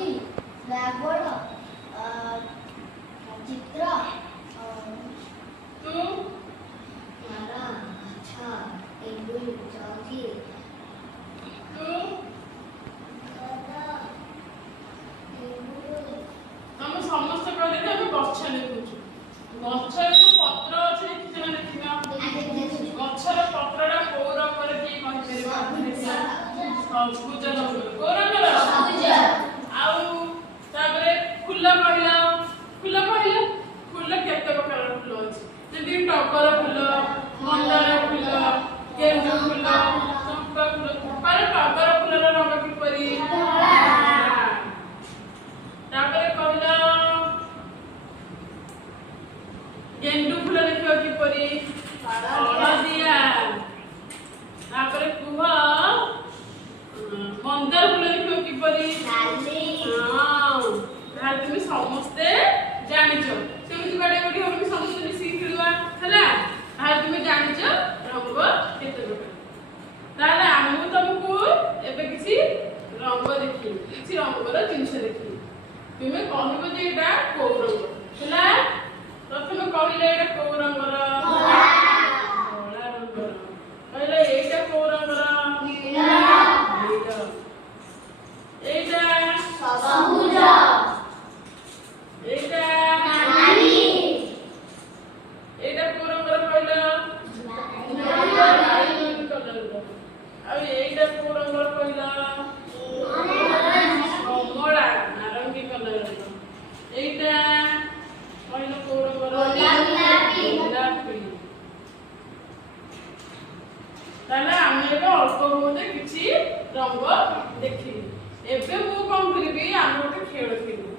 blackboard चित्र तू माला अच्छा टेबल चौकी तू हम समस्त कहले कि हम गछ लिखुଛୁ गछर जो पत्र अछि कि जने देखिना गछर पत्रटा कोउ रंगर की कहि परिबा सबुज रंग कोउ रंगर सबुज आउ तापरे फूल कहला फूल केते प्रकार फूल अछि जदि टगर फूल मंदार फूल गेंदा फूल चंपा फूल पर टगर फूल रंग की परी तापरे कहला गेंडू फूल देखियो की परी हळदिया तापरे कुह मंदार फूल देखियो की परी नाली हां ताहा तुम समस्ते जानिछो सेमिति बाडे बडी हम समस्ते मिसी खेलवा हला ताहा तुम जानिछो रंग केते प्रकार ताले हमहु तुमको एबे किसी रंग देखि किसी रंगर जिंस देखि तुमे कहबो जे एटा को रंग हला प्रथम कहले एटा को रंगर धला रंगर कहले एटा को रंगर नीला एटा सबुज एटा नाली एटा को रंगर कहले लाल कलर अब एटा को रंगर कहले कमला नारंगी कलर एटा कहले को रंगर गोलापी ताले आमे एबे अल्प बहुते किछि रंग देखिबी एबे मु कोन करिबी आमे गोटे खेल खेलबो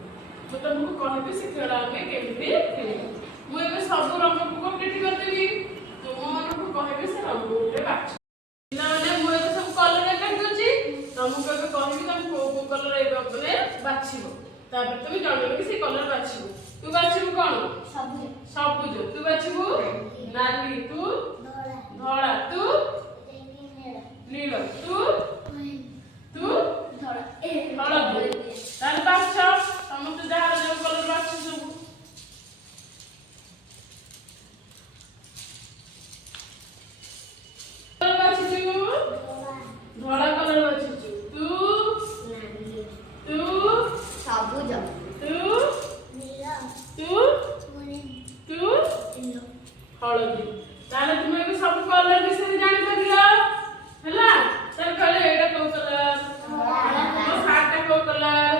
मु तुमको कहबी से खेल आमे केमति खेलबो मु एबे सब रंग को कंप्लीट कर देबी तुम मन को कहबी से रंग गोटे बाछ ना माने मु एबे सब कलर काट दोची तुमको एबे कहबी तुम को कलर एबे अपने बाछिबो तापर तुम जानबो कि से कलर बाछिबो तू बाछिबो कोन सबुज सबुज तू बाछिबो नाली तू धळा तू नील तू तू हळदी ताले बाछ समस्त जहार जो कलर बाछ सब कलर बाछिछु धळा कलर बाछिछु तू तू सबुज तू नीला तू तू हळदी ताले तुम एबे सब कलर विषय जानि परिला हला ताले कहले एटा को कलर तो साटा को कलर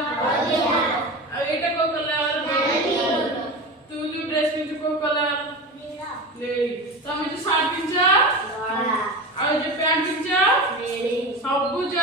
आ एटा को कलर तू जो ड्रेस पिंच को कलर नीली तुम जो शर्ट पिंच आ जो पैंट पिंच नीली सबुज